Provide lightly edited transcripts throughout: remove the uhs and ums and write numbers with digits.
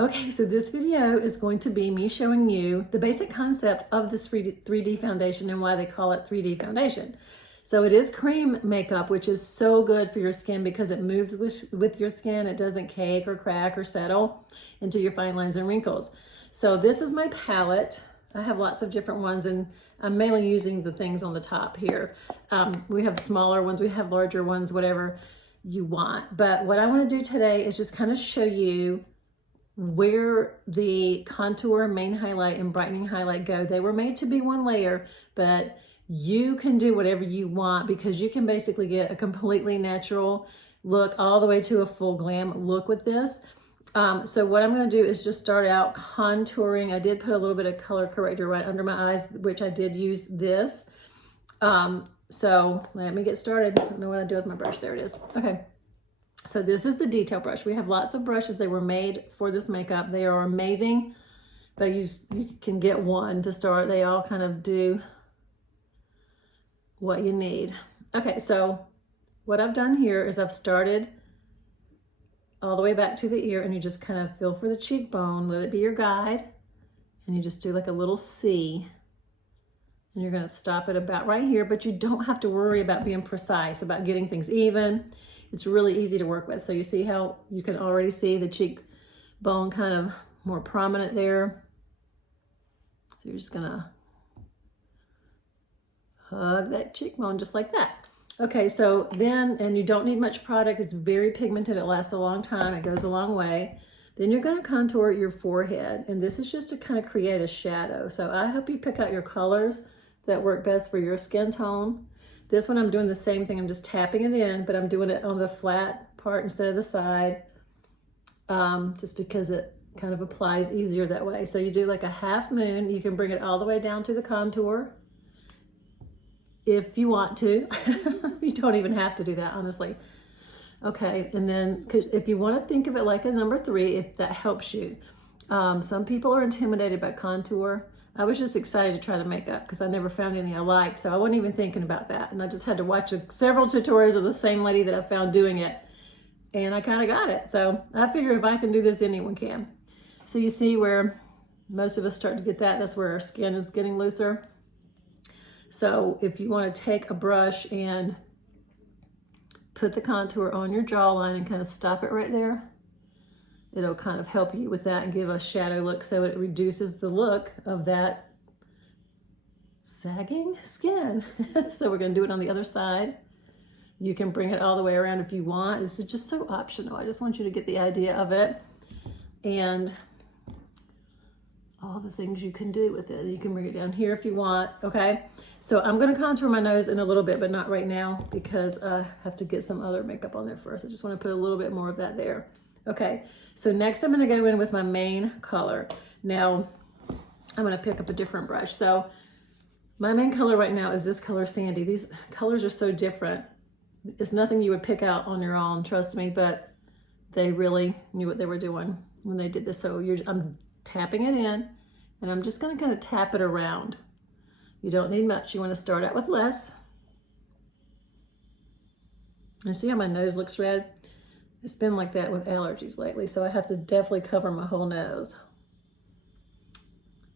Okay, so this video is going to be me showing you the basic concept of this 3D foundation and why they call it 3D foundation. So it is cream makeup, which is so good for your skin because it moves with your skin. It doesn't cake or crack or settle into your fine lines and wrinkles. So this is my palette. I have lots of different ones and I'm mainly using the things on the top here. We have smaller ones, we have larger ones, whatever you want. But what I want to do today is just kind of show you where the contour, main highlight, and brightening highlight go. They were made to be one layer, but you can do whatever you want because you can basically get a completely natural look all the way to a full glam look with this. So what I'm going to do is just start out contouring. I did put a little bit of color corrector right under my eyes, which I did use this. So let me get started. I don't know what I do with my brush. There it is. Okay. So this is the detail brush. We have lots of brushes. They were made for this makeup. They are amazing, but you can get one to start. They all kind of do what you need. Okay, so what I've done here is I've started all the way back to the ear and you just kind of feel for the cheekbone, let it be your guide, and you just do like a little C. And you're gonna stop it about right here, but you don't have to worry about being precise, about getting things even. It's really easy to work with. So you see how you can already see the cheekbone kind of more prominent there. So you're just gonna hug that cheekbone just like that. Okay, so then, and you don't need much product. It's very pigmented. It lasts a long time. It goes a long way. Then you're gonna contour your forehead. And this is just to kind of create a shadow. So I hope you pick out your colors that work best for your skin tone. This one I'm doing the same thing. I'm just tapping it in, but I'm doing it on the flat part instead of the side, just because it kind of applies easier that way. So you do like a half moon. You can bring it all the way down to the contour if you want to. You don't even have to do that, honestly. Okay, and then if you want to think of it like a number 3, if that helps you. Some people are intimidated by contour. I was just excited to try the makeup because I never found any I liked, so I wasn't even thinking about that. And I just had to watch several tutorials of the same lady that I found doing it, and I kind of got it. So I figure if I can do this, anyone can. So you see where most of us start to get that. That's where our skin is getting looser. So if you want to take a brush and put the contour on your jawline and kind of stop it right there, it'll kind of help you with that and give a shadow look, so it reduces the look of that sagging skin. So we're going to do it on the other side. You can bring it all the way around if you want. This is just so optional. I just want you to get the idea of it and all the things you can do with it. You can bring it down here if you want. Okay, so I'm going to contour my nose in a little bit, but not right now because I have to get some other makeup on there first. I just want to put a little bit more of that there. Okay, so next I'm going to go in with my main color. Now I'm going to pick up a different brush. So my main color right now is this color, Sandy. These colors are so different. It's nothing you would pick out on your own, trust me, but they really knew what they were doing when they did this. So I'm tapping it in and I'm just going to kind of tap it around. You don't need much. You want to start out with less. And see how my nose looks red? It's been like that with allergies lately, so I have to definitely cover my whole nose.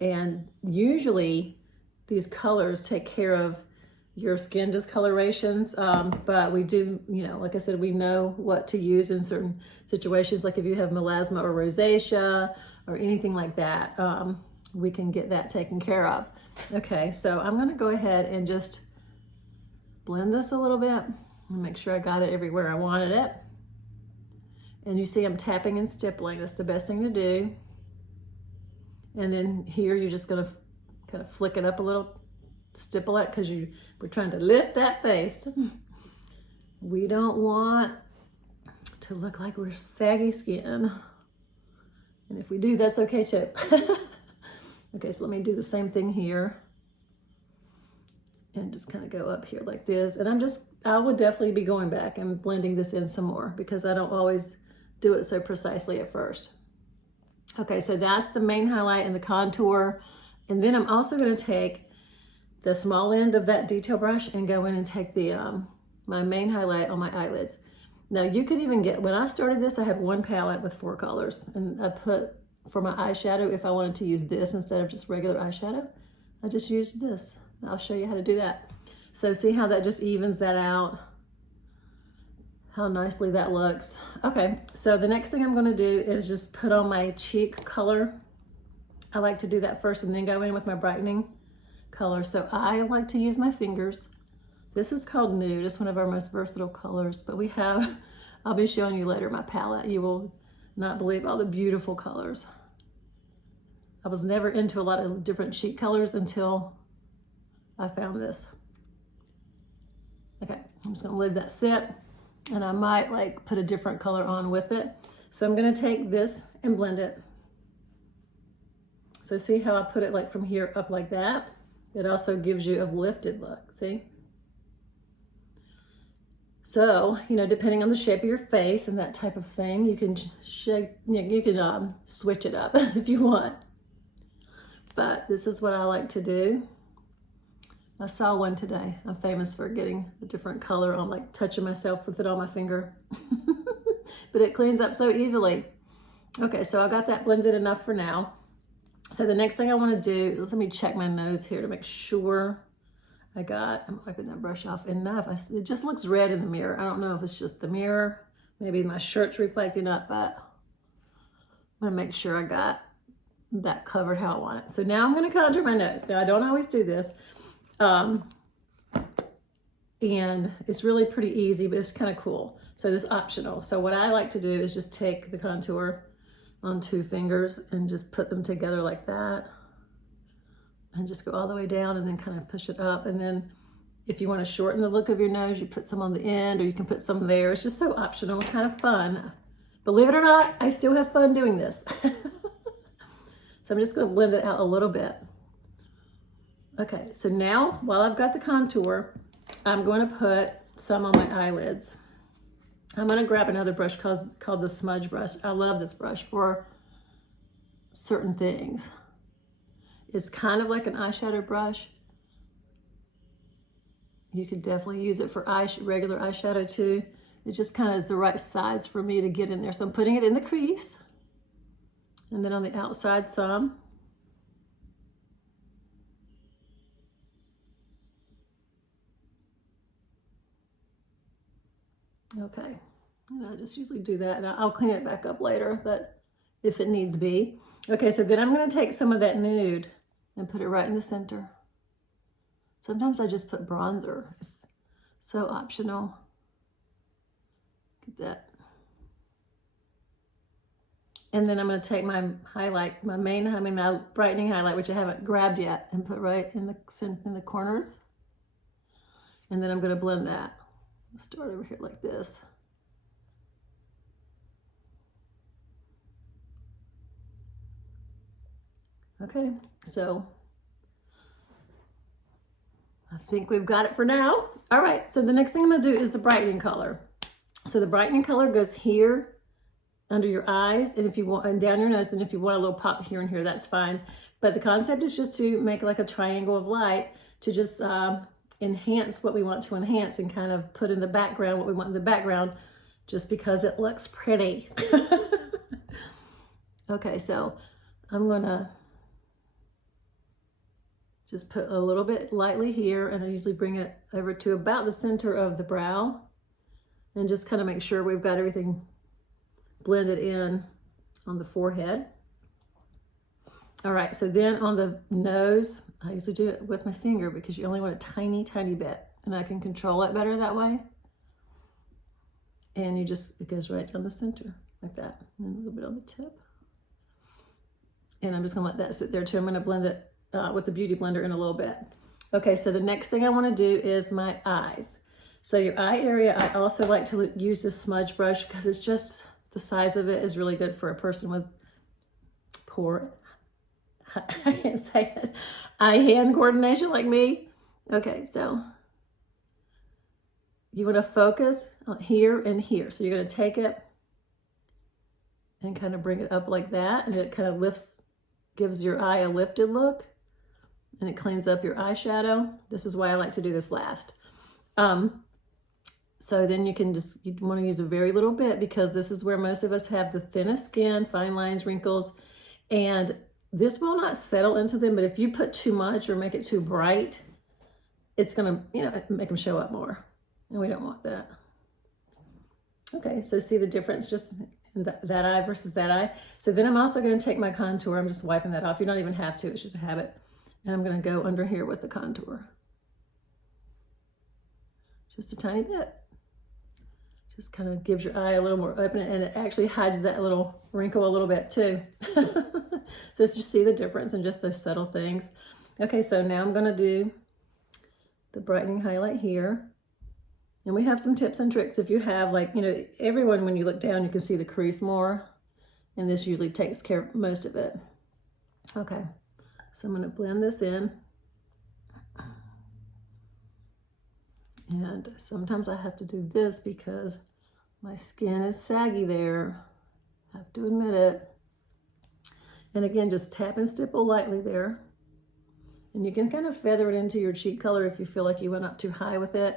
And usually these colors take care of your skin discolorations, but we do, you know, like I said, we know what to use in certain situations, like if you have melasma or rosacea or anything like that, we can get that taken care of. Okay, so I'm going to go ahead and just blend this a little bit and make sure I got it everywhere I wanted it. And you see I'm tapping and stippling. That's the best thing to do. And then here you're just gonna kind of flick it up a little, stipple it, because we're trying to lift that face. We don't want to look like we're saggy skin. And if we do, that's okay too. Okay, so let me do the same thing here. And just kind of go up here like this. And I would definitely be going back and blending this in some more because I don't always do it so precisely at first. Okay, so that's the main highlight and the contour. And then I'm also going to take the small end of that detail brush and go in and take the my main highlight on my eyelids. Now you could even get, when I started this, I had one palette with 4 colors and I put for my eyeshadow, if I wanted to use this instead of just regular eyeshadow, I just used this. I'll show you how to do that. So see how that just evens that out? How nicely that looks. Okay, so the next thing I'm gonna do is just put on my cheek color. I like to do that first and then go in with my brightening color. So I like to use my fingers. This is called Nude. It's one of our most versatile colors, but we have, I'll be showing you later my palette. You will not believe all the beautiful colors. I was never into a lot of different cheek colors until I found this. Okay, I'm just gonna leave that sit, and I might like put a different color on with it. So I'm gonna take this and blend it. So see how I put it like from here up like that? It also gives you a lifted look, see? So, you know, depending on the shape of your face and that type of thing, you can switch it up if you want. But this is what I like to do. I saw one today. I'm famous for getting a different color on, like touching myself with it on my finger. But it cleans up so easily. Okay, so I got that blended enough for now. So the next thing I want to do, let me check my nose here to make sure I'm wiping that brush off enough. It just looks red in the mirror. I don't know if it's just the mirror. Maybe my shirt's reflecting up, but I'm gonna make sure I got that covered how I want it. So now I'm gonna contour my nose. Now I don't always do this. And it's really pretty easy, but it's kind of cool. So this is optional. So what I like to do is just take the contour on 2 fingers and just put them together like that. And just go all the way down and then kind of push it up. And then if you want to shorten the look of your nose, you put some on the end or you can put some there. It's just so optional, kind of fun. Believe it or not, I still have fun doing this. So I'm just going to blend it out a little bit. Okay, so now while I've got the contour, I'm going to put some on my eyelids. I'm going to grab another brush called the smudge brush. I love this brush for certain things. It's kind of like an eyeshadow brush. You could definitely use it for regular eyeshadow too. It just kind of is the right size for me to get in there. So I'm putting it in the crease and then on the outside some. Okay, and I just usually do that, and I'll clean it back up later, but if it needs be. Okay, so then I'm going to take some of that nude and put it right in the center. Sometimes I just put bronzer. It's so optional. Get that. And then I'm going to take my highlight, my brightening highlight, which I haven't grabbed yet, and put right in the corners. And then I'm going to blend that. Start over here like this. Okay, so I think we've got it for now. All right, so the next thing I'm gonna do is the brightening color. So the brightening color goes here under your eyes, and if you want, and down your nose, and if you want a little pop here and here, that's fine. But the concept is just to make like a triangle of light to just enhance what we want to enhance and kind of put in the background what we want in the background just because it looks pretty. Okay, so I'm gonna just put a little bit lightly here, and I usually bring it over to about the center of the brow and just kind of make sure we've got everything blended in on the forehead. All right, so then on the nose, I usually do it with my finger because you only want a tiny, tiny bit, and I can control it better that way. And it goes right down the center like that, and a little bit on the tip. And I'm just gonna let that sit there too. I'm gonna blend it with the Beauty Blender in a little bit. Okay, so the next thing I wanna do is my eyes. So your eye area, I also like to use this smudge brush because it's just, the size of it is really good for a person with poor, I can't say it, eye-hand coordination like me. Okay, so you wanna focus here and here. So you're gonna take it and kind of bring it up like that, and it kind of lifts, gives your eye a lifted look, and it cleans up your eyeshadow. This is why I like to do this last. So then you want to use a very little bit because this is where most of us have the thinnest skin, fine lines, wrinkles, And this will not settle into them, but if you put too much or make it too bright, it's gonna, you know, make them show up more. And we don't want that. Okay, so see the difference just in that eye versus that eye? So then I'm also gonna take my contour, I'm just wiping that off. You don't even have to, it's just a habit. And I'm gonna go under here with the contour. Just a tiny bit. Just kind of gives your eye a little more open, and it actually hides that little wrinkle a little bit too. So it's just see the difference in just those subtle things. Okay, so now I'm gonna do the brightening highlight here. And we have some tips and tricks. If you have, like, you know, everyone, when you look down, you can see the crease more, and this usually takes care of most of it. Okay, so I'm gonna blend this in. And sometimes I have to do this because my skin is saggy there. I have to admit it. And again, just tap and stipple lightly there. And you can kind of feather it into your cheek color if you feel like you went up too high with it.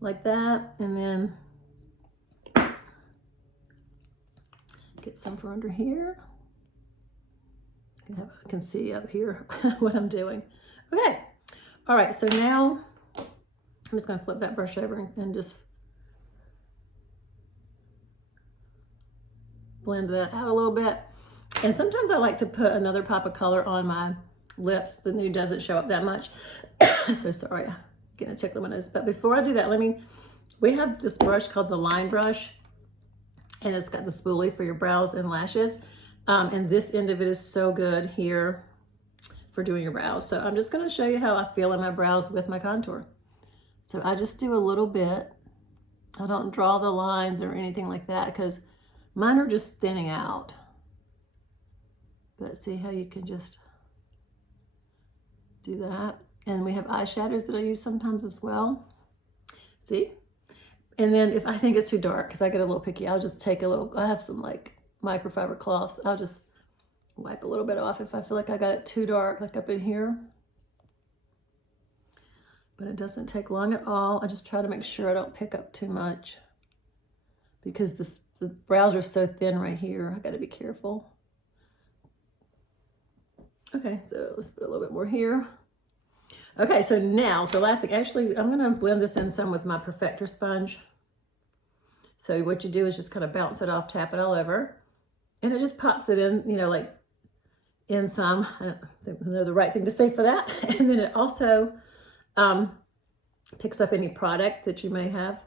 Like that. And then get some for under here. I can see up here what I'm doing. Okay. All right, so now I'm just going to flip that brush over and just blend that out a little bit. And sometimes I like to put another pop of color on my lips. The nude doesn't show up that much. So sorry, I'm getting a tickle in my nose. But before I do that, we have this brush called the line brush, and it's got the spoolie for your brows and lashes. And this end of it is so good here for doing your brows. So I'm just going to show you how I feel in my brows with my contour. So I just do a little bit. I don't draw the lines or anything like that because mine are just thinning out. But see how you can just do that. And we have eyeshadows that I use sometimes as well. See? And then if I think it's too dark, because I get a little picky, I'll just take a little, I have some like microfiber cloths. I'll just wipe a little bit off if I feel like I got it too dark, like up in here. But it doesn't take long at all. I just try to make sure I don't pick up too much because the brows are so thin right here. I gotta be careful. Okay, so let's put a little bit more here. Okay, so now the last thing, actually, I'm gonna blend this in some with my Perfector sponge. So what you do is just kind of bounce it off, tap it all over, and it just pops it in, you know, like in some, I don't know the right thing to say for that. And then it also picks up any product that you may have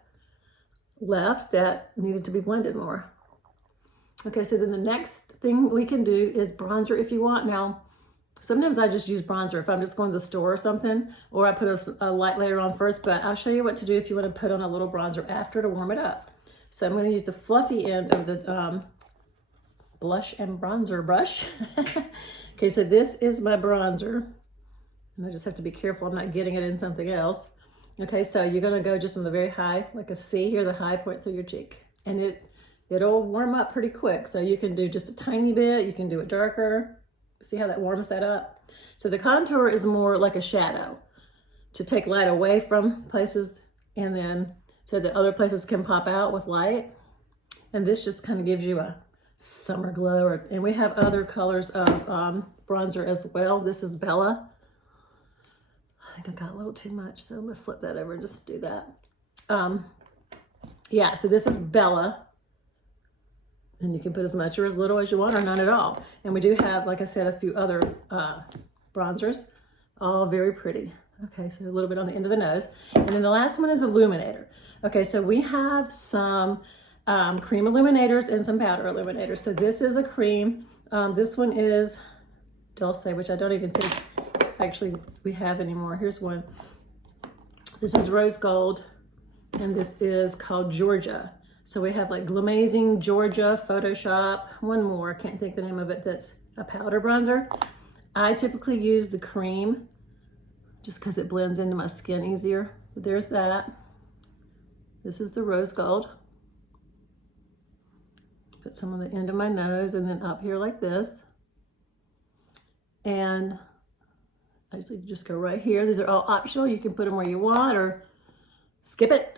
left that needed to be blended more. Okay, so then the next thing we can do is bronzer if you want. Now, sometimes I just use bronzer if I'm just going to the store or something, or I put a light layer on first, but I'll show you what to do if you want to put on a little bronzer after to warm it up. So I'm going to use the fluffy end of the blush and bronzer brush. Okay, so this is my bronzer. And I just have to be careful I'm not getting it in something else. Okay, so you're gonna go just on the very high, like a C here, the high points of your cheek. And it'll warm up pretty quick. So you can do just a tiny bit, you can do it darker. See how that warms that up? So the contour is more like a shadow to take light away from places, and then so that other places can pop out with light. And this just kind of gives you a summer glow. And we have other colors of bronzer as well. This is Bella. I think I got a little too much, so I'm gonna flip that over and just do that. Yeah, so this is Bella. And you can put as much or as little as you want, or none at all. And we do have, like I said, a few other bronzers, all very pretty. Okay, so a little bit on the end of the nose. And then the last one is Illuminator. Okay, so we have some cream illuminators and some powder illuminators. So this is a cream. This one is Dulce, which I don't even think actually we have anymore. Here's one. This is Rose Gold, and this is called Georgia. So we have like Glamazing, Georgia, Photoshop, one more, I can't think the name of it, that's a powder bronzer. I typically use the cream just because it blends into my skin easier. But there's that. This is the Rose Gold. Put some on the end of my nose and then up here like this. And I usually just go right here. These are all optional. You can put them where you want or skip it.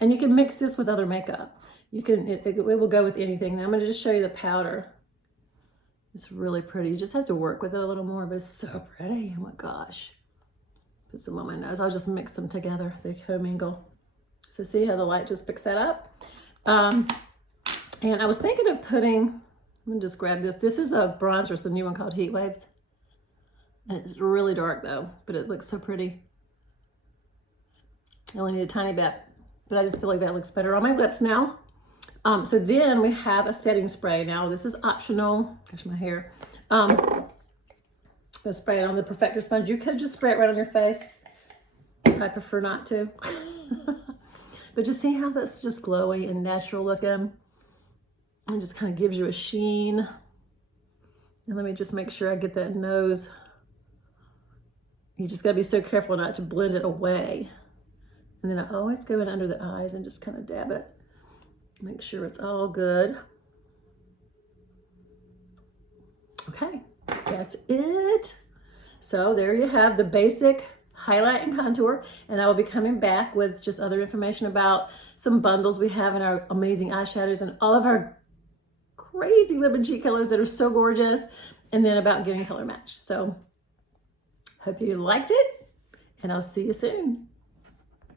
And you can mix this with other makeup. You can, it will go with anything. Now I'm going to just show you the powder. It's really pretty. You just have to work with it a little more, but it's so pretty. Oh my gosh. Put some on my nose. I'll just mix them together. They commingle. So see how the light just picks that up? And I was thinking of putting, I'm gonna just grab this. This is a bronzer. It's a new one called Heat Waves. And it's really dark though, but it looks so pretty. I only need a tiny bit, but I just feel like that looks better on my lips now. So then we have a setting spray. Now this is optional. Gosh, my hair. Gonna spray it on the Perfector sponge. You could just spray it right on your face. I prefer not to. But just see how that's just glowy and natural looking. It just kind of gives you a sheen. And let me just make sure I get that nose. You just gotta be so careful not to blend it away. And then I always go in under the eyes and just kind of dab it. Make sure it's all good. Okay, that's it. So there you have the basic highlight and contour, and I will be coming back with just other information about some bundles we have in our amazing eyeshadows and all of our crazy lip and cheek colors that are so gorgeous, and then about getting color matched. So hope you liked it, and I'll see you soon.